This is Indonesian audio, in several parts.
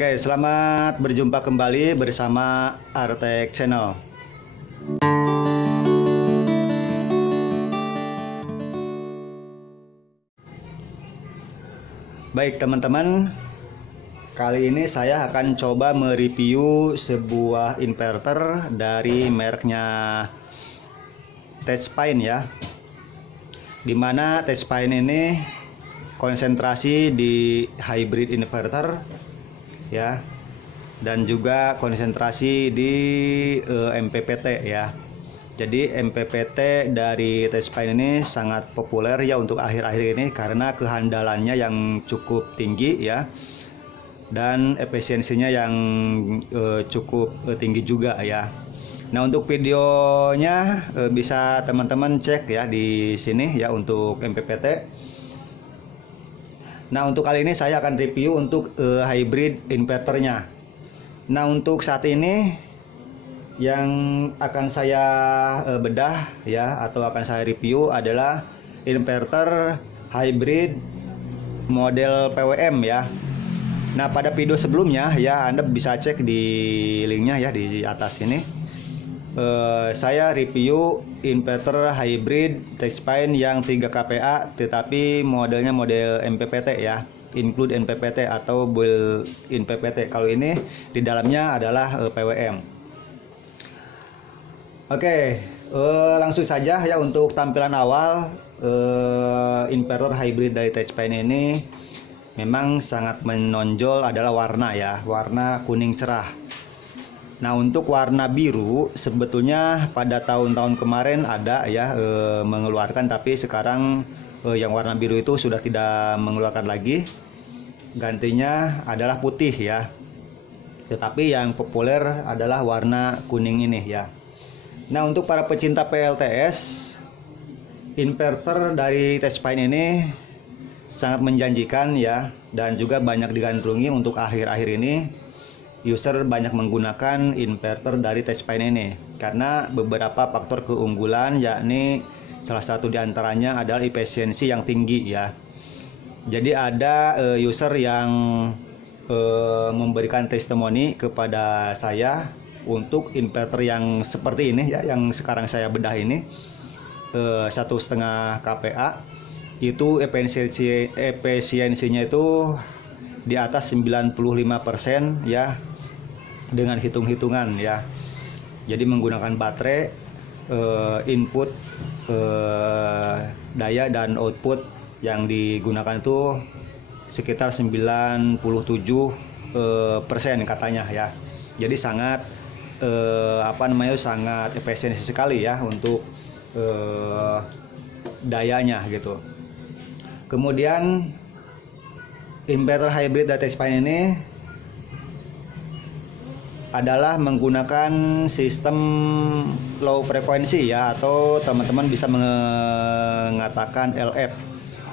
Oke, selamat berjumpa kembali bersama Artek Channel. Baik teman-teman, kali ini saya akan coba mereview sebuah inverter dari mereknya Techpine ya. Dimana Techpine ini konsentrasi di hybrid inverter ya, dan juga konsentrasi di MPPT ya. Jadi MPPT dari Techpine ini sangat populer ya untuk akhir-akhir ini karena kehandalannya yang cukup tinggi ya, dan efisiensinya yang cukup tinggi juga ya. Nah, untuk videonya bisa teman-teman cek ya di sini ya untuk MPPT. Nah, untuk kali ini saya akan review untuk hybrid inverternya. Nah, untuk saat ini yang akan saya bedah ya atau akan saya review adalah inverter hybrid model PWM ya. Nah, pada video sebelumnya ya Anda bisa cek di linknya ya di atas ini. Saya review inverter hybrid Techpine yang 3 kPa tetapi modelnya model MPPT ya, include MPPT atau build in PPT. Kalau ini di dalamnya adalah PWM. Oke, langsung saja ya untuk tampilan awal. Inverter hybrid dari Techpine ini memang sangat menonjol adalah warna ya, warna kuning cerah. Nah, untuk warna biru sebetulnya pada tahun-tahun kemarin ada ya mengeluarkan, tapi sekarang yang warna biru itu sudah tidak mengeluarkan lagi. Gantinya adalah putih ya. Tetapi yang populer adalah warna kuning ini ya. Nah, untuk para pecinta PLTS, inverter dari Techpine ini sangat menjanjikan ya, dan juga banyak digandrungi untuk akhir-akhir ini. User banyak menggunakan inverter dari Techpine ini karena beberapa faktor keunggulan, yakni salah satu diantaranya adalah efisiensi yang tinggi ya. Jadi ada user yang memberikan testimoni kepada saya untuk inverter yang seperti ini ya, yang sekarang saya bedah ini 1,5 kPa itu efisiensinya itu di atas 95% ya, dengan hitung-hitungan ya. Jadi menggunakan baterai, input daya dan output yang digunakan itu sekitar 97% katanya ya. Jadi sangat sangat efisiensi sekali ya untuk dayanya gitu. Kemudian inverter hybrid dari Techpine ini adalah menggunakan sistem low frekuensi ya, atau teman-teman bisa mengatakan LF,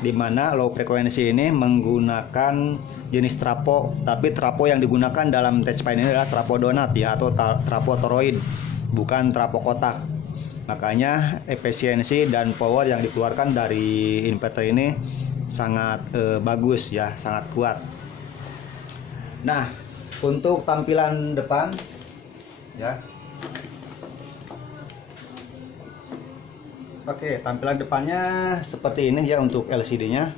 di mana low frekuensi ini menggunakan jenis trapo, tapi trapo yang digunakan dalam Techpine ini adalah trapo donat ya, atau trapo toroid, bukan trapo kotak. Makanya efisiensi dan power yang dikeluarkan dari inverter ini sangat bagus ya, sangat kuat. Nah, untuk tampilan depan ya. Oke, tampilan depannya seperti ini ya untuk LCD-nya.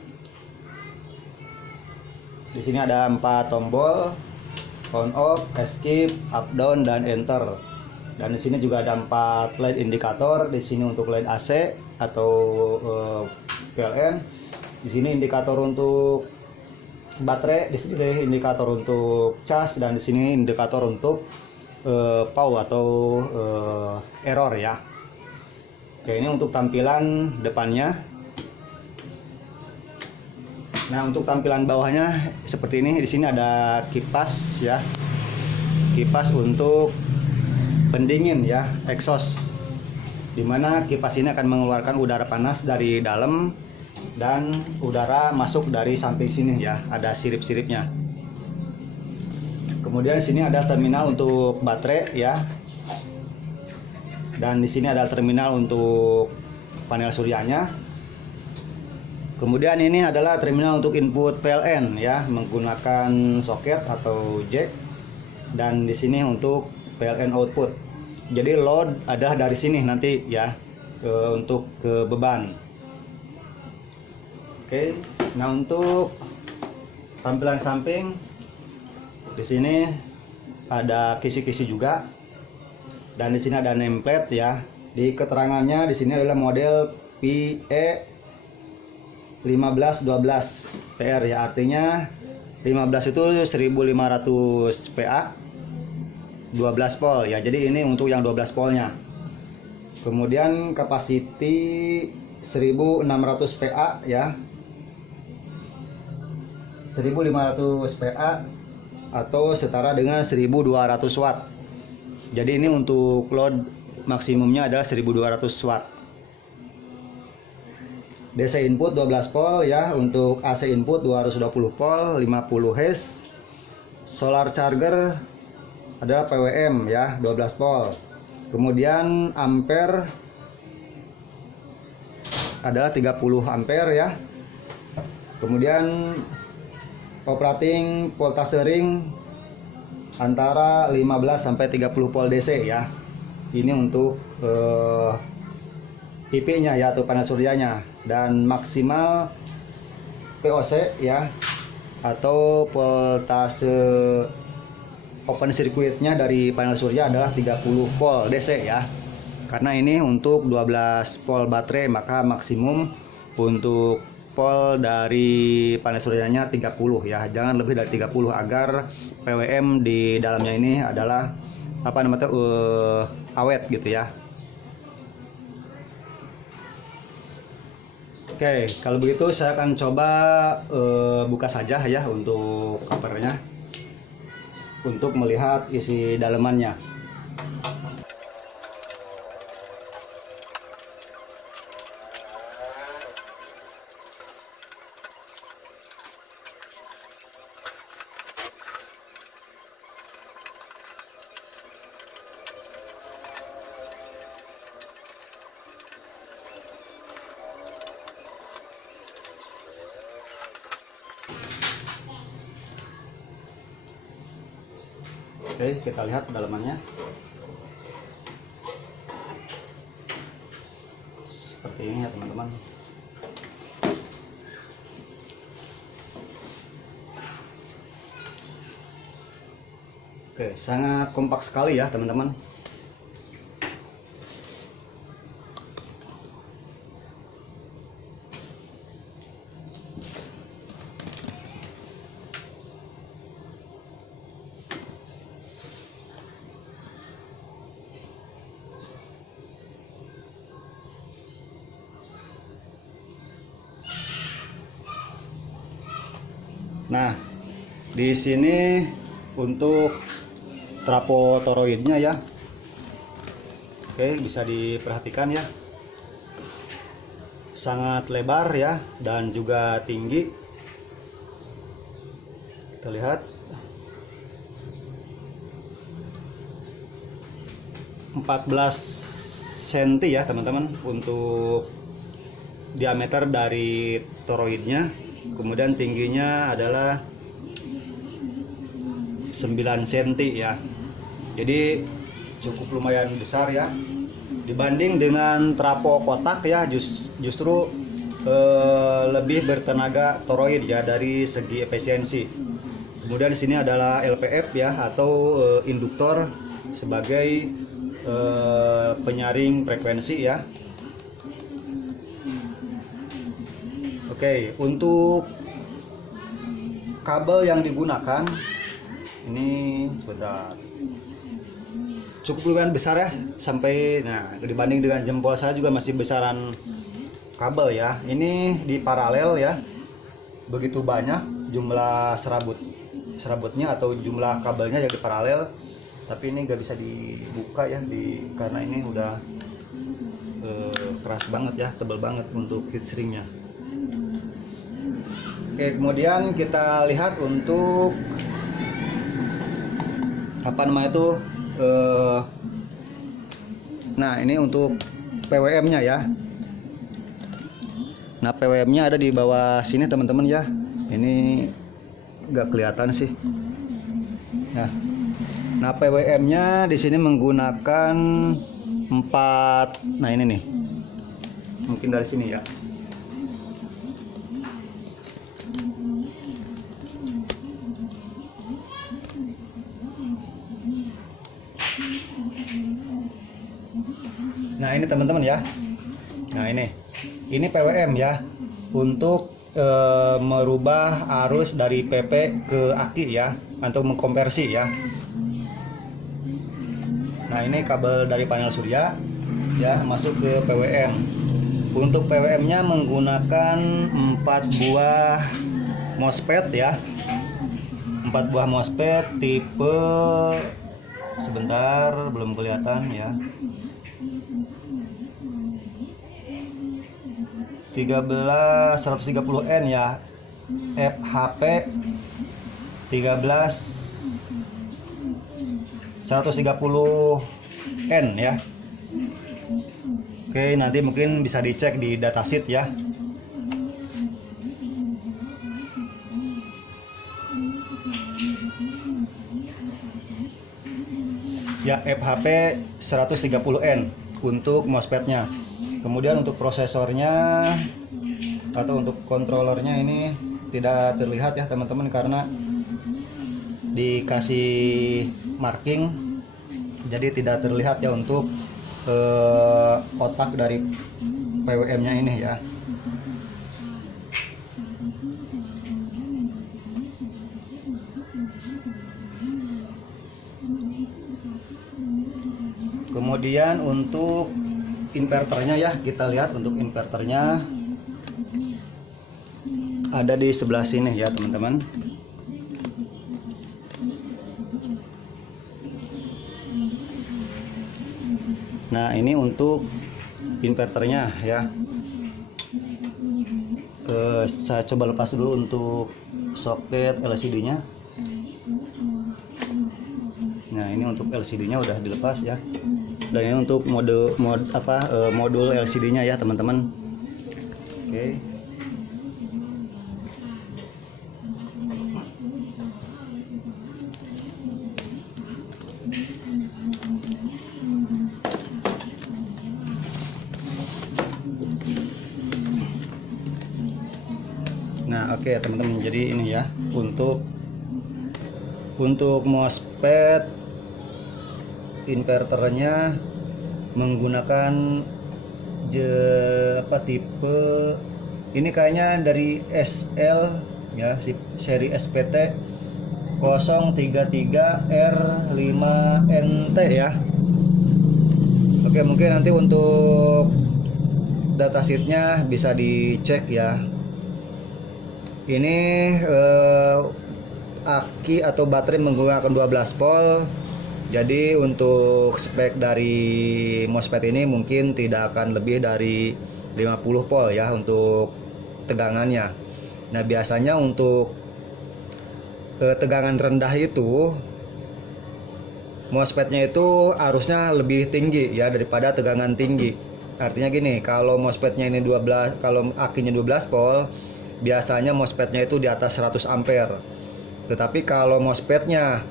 Di sini ada 4 tombol, on off, escape, up down, dan enter. Dan di sini juga ada 4 LED indikator. Di sini untuk LED AC atau PLN. Di sini indikator untuk baterai, di sini indikator untuk cas, dan di sini indikator untuk PAU atau error ya. Oke, ini untuk tampilan depannya. Nah, untuk tampilan bawahnya seperti ini. Di sini ada kipas ya, kipas untuk pendingin ya, exhaust, dimana kipas ini akan mengeluarkan udara panas dari dalam dan udara masuk dari samping sini ya, ada sirip-siripnya. Kemudian di sini ada terminal untuk baterai ya, dan di sini ada terminal untuk panel suryanya. Kemudian ini adalah terminal untuk input PLN ya, menggunakan soket atau jack, dan di sini untuk PLN output. Jadi load adalah dari sini nanti ya, untuk ke beban. Oke, nah untuk tampilan samping di sini ada kisi-kisi juga, dan di sini ada nameplate ya. Di keterangannya di sini adalah model PE 1512 PR ya, artinya 15 itu 1500 PA 12 volt ya. Jadi ini untuk yang 12 voltnya. Kemudian capacity 1600 PA ya, 1500 PA atau setara dengan 1200 watt. Jadi ini untuk load maksimumnya adalah 1200 watt. DC input 12 volt ya, untuk AC input 220 volt 50 Hz. Solar charger adalah PWM ya, 12 volt. Kemudian ampere adalah 30 ampere ya. Kemudian operating voltase ring antara 15 sampai 30 volt DC ya. Ini untuk IP-nya ya, atau panel suryanya, dan maksimal POC ya, atau voltase open circuitnya dari panel surya adalah 30 volt DC ya. Karena ini untuk 12 volt baterai, maka maksimum untuk volt dari panel suryanya 30 ya, jangan lebih dari 30 agar PWM di dalamnya ini adalah apa namanya, awet gitu ya. Oke, kalau begitu saya akan coba buka saja ya untuk covernya, untuk melihat isi dalemannya. Oke, kita lihat dalamannya. Seperti ini ya teman-teman. Oke, sangat kompak sekali ya teman-teman. Nah, di sini untuk trafo toroidnya ya. Oke, bisa diperhatikan ya. Sangat lebar ya, dan juga tinggi. Kita lihat. 14 cm ya teman-teman untuk diameter dari toroidnya. Kemudian tingginya adalah 9 cm ya. Jadi cukup lumayan besar ya. Dibanding dengan trafo kotak ya, justru lebih bertenaga toroid ya dari segi efisiensi. Kemudian di sini adalah LPF ya, atau induktor sebagai penyaring frekuensi ya. Oke, untuk kabel yang digunakan ini sebentar, cukup lumayan besar ya, sampai nah dibanding dengan jempol saya juga masih besaran kabel ya. Ini di paralel ya, begitu banyak jumlah serabutnya atau jumlah kabelnya yang di paralel, tapi ini nggak bisa dibuka ya, karena ini udah keras banget ya, tebal banget untuk heatshrink-nya. Oke, kemudian kita lihat untuk apa namanya itu, nah ini untuk PWM-nya ya. Nah, PWM-nya ada di bawah sini teman-teman ya. Ini nggak kelihatan sih. Nah, PWM-nya di sini menggunakan 4. Nah, ini nih. Mungkin dari sini ya. Nah, ini teman-teman ya. Nah, ini PWM ya, untuk merubah arus dari PP ke aki ya, untuk mengkonversi ya. Nah, ini kabel dari panel surya ya, masuk ke PWM. Untuk PWM-nya menggunakan 4 buah MOSFET ya. 4 buah MOSFET tipe, sebentar belum kelihatan ya, 130N ya, FHP 130N ya. Oke, nanti mungkin bisa dicek di datasheet ya. Ya, FHP 130N untuk MOSFET-nya. Kemudian untuk prosesornya atau untuk kontrolernya ini tidak terlihat ya teman-teman, karena dikasih marking, jadi tidak terlihat ya untuk otak dari PWM-nya ini ya. Kemudian untuk inverternya ya, kita lihat untuk inverternya ada di sebelah sini ya teman-teman. Nah, ini untuk inverternya ya. Saya coba lepas dulu untuk soket LCD-nya. Nah, ini untuk LCD-nya udah dilepas ya. Dan ini untuk modul LCD-nya ya teman-teman. Oke. Nah, oke teman-teman, jadi ini ya untuk MOSFET inverternya menggunakan tipe ini, kayaknya dari SL ya, seri SPT 033R5NT ya. Oke, mungkin nanti untuk datasheetnya bisa dicek ya. Ini aki atau baterai menggunakan 12 volt. Jadi untuk spek dari MOSFET ini mungkin tidak akan lebih dari 50 volt ya untuk tegangannya. Nah, biasanya untuk tegangan rendah itu MOSFET-nya itu arusnya lebih tinggi ya daripada tegangan tinggi. Artinya gini, kalau MOSFET-nya ini 12, kalau akinya 12 volt, biasanya MOSFET-nya itu di atas 100 ampere. Tetapi kalau MOSFET-nya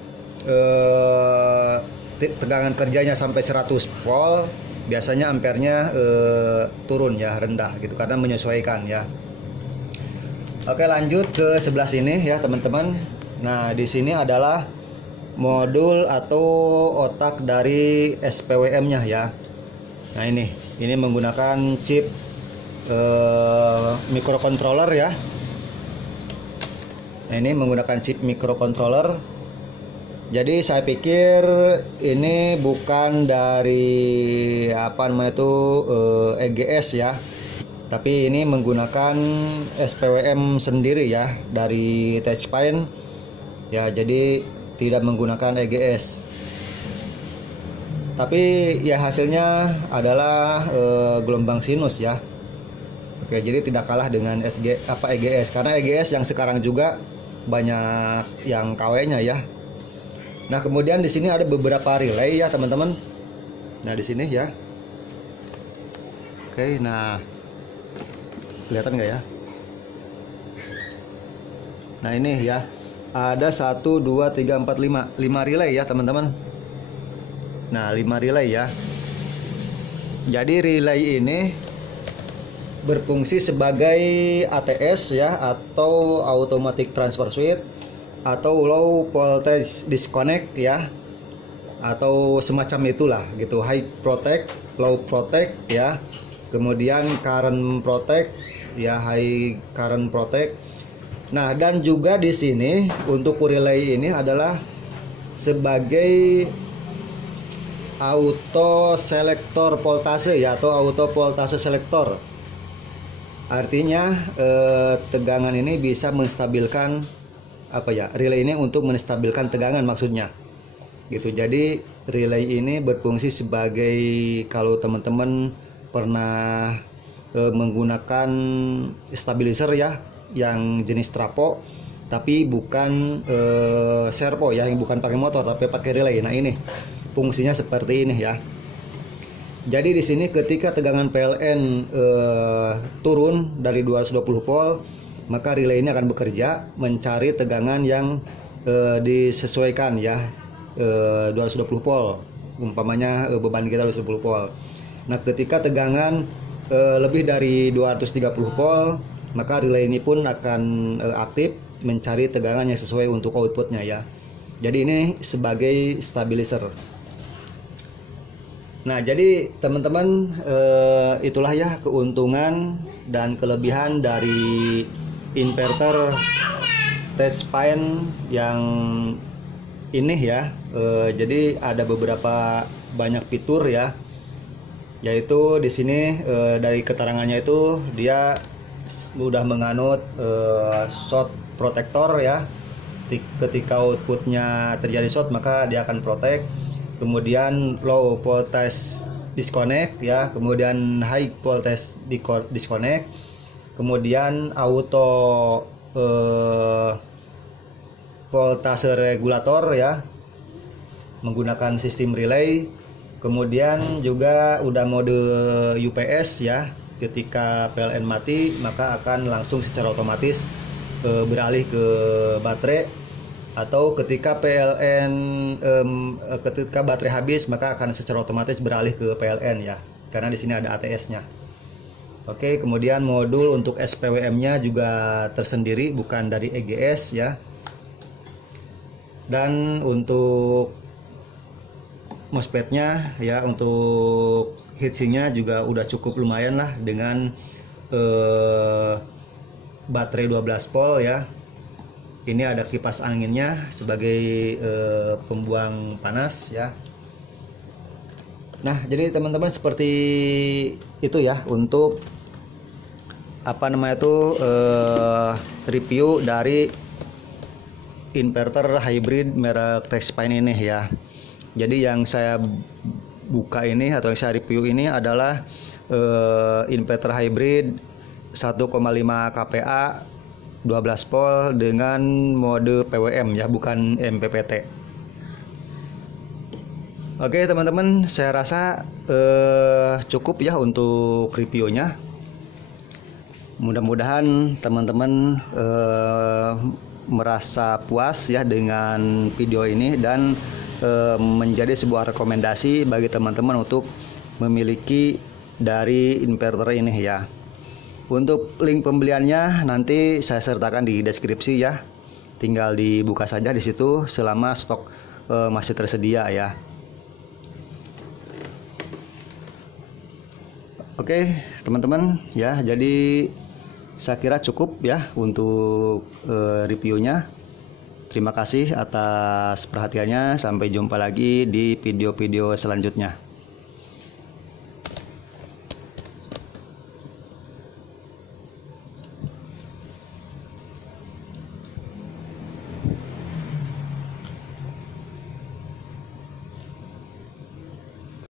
tegangan kerjanya sampai 100 volt, biasanya ampernya turun ya, rendah gitu, karena menyesuaikan ya. Oke, lanjut ke sebelah sini ya teman-teman. Nah, di sini adalah modul atau otak dari SPWM-nya ya. Nah, ini menggunakan chip microcontroller ya. Nah, ini menggunakan chip microcontroller. Jadi saya pikir ini bukan dari EGS ya, tapi ini menggunakan SPWM sendiri ya dari Touchpine ya, jadi tidak menggunakan EGS. Tapi ya hasilnya adalah gelombang sinus ya. Oke, jadi tidak kalah dengan EGS, karena EGS yang sekarang juga banyak yang KW-nya ya. Nah, kemudian di sini ada beberapa relay ya teman-teman. Nah, di sini ya. Oke, nah kelihatan nggak ya? Nah ini ya, ada 1 2 3 4 5 relay ya teman-teman. Nah 5 relay ya. Jadi relay ini berfungsi sebagai ATS ya, atau automatic transfer switch, atau low voltage disconnect ya, atau semacam itulah gitu. High protect, low protect ya, kemudian current protect ya, high current protect. Nah dan juga di sini untuk relay ini adalah sebagai auto selector voltase ya, atau auto voltase selector. Artinya tegangan ini bisa menstabilkan apa ya, relay ini untuk menstabilkan tegangan maksudnya gitu. Jadi relay ini berfungsi sebagai, kalau teman-teman pernah menggunakan stabilizer ya, yang jenis trapo tapi bukan servo ya, yang bukan pakai motor tapi pakai relay. Nah ini fungsinya seperti ini ya. Jadi di sini ketika tegangan PLN turun dari 220 volt, maka relay ini akan bekerja mencari tegangan yang disesuaikan ya, 220 volt. Umpamanya beban kita 220 volt. Nah, ketika tegangan lebih dari 230 volt, maka relay ini pun akan aktif mencari tegangan yang sesuai untuk outputnya ya. Jadi ini sebagai stabilizer. Nah jadi teman-teman, itulah ya keuntungan dan kelebihan dari inverter T-Spine yang ini ya. Jadi ada beberapa banyak fitur ya, yaitu di sini dari keterangannya itu dia sudah menganut short protector ya. Ketika outputnya terjadi short maka dia akan protect. Kemudian low voltage disconnect ya, kemudian high voltage disconnect, kemudian auto voltase regulator ya, menggunakan sistem relay. Kemudian juga udah mode UPS ya, ketika PLN mati maka akan langsung secara otomatis beralih ke baterai, atau ketika ketika baterai habis maka akan secara otomatis beralih ke PLN ya, karena di sini ada ATS-nya. Oke, kemudian modul untuk SPWM-nya juga tersendiri, bukan dari EGS ya. Dan untuk MOSFET-nya ya, untuk heatsinknya juga udah cukup lumayan lah, dengan baterai 12 volt ya. Ini ada kipas anginnya sebagai pembuang panas ya. Nah, jadi teman-teman seperti itu ya untuk apa namanya itu review dari inverter hybrid merek T-Spine ini ya. Jadi yang saya buka ini atau yang saya review ini adalah inverter hybrid 1,5 kPa 12 volt dengan mode PWM ya, bukan MPPT. Oke teman-teman, saya rasa cukup ya untuk reviewnya. Mudah-mudahan teman-teman merasa puas ya dengan video ini, dan menjadi sebuah rekomendasi bagi teman-teman untuk memiliki dari inverter ini ya. Untuk link pembeliannya nanti saya sertakan di deskripsi ya. Tinggal dibuka saja di situ selama stok masih tersedia ya. Oke, teman-teman ya, jadi saya kira cukup ya untuk reviewnya. Terima kasih atas perhatiannya. Sampai jumpa lagi di video-video selanjutnya.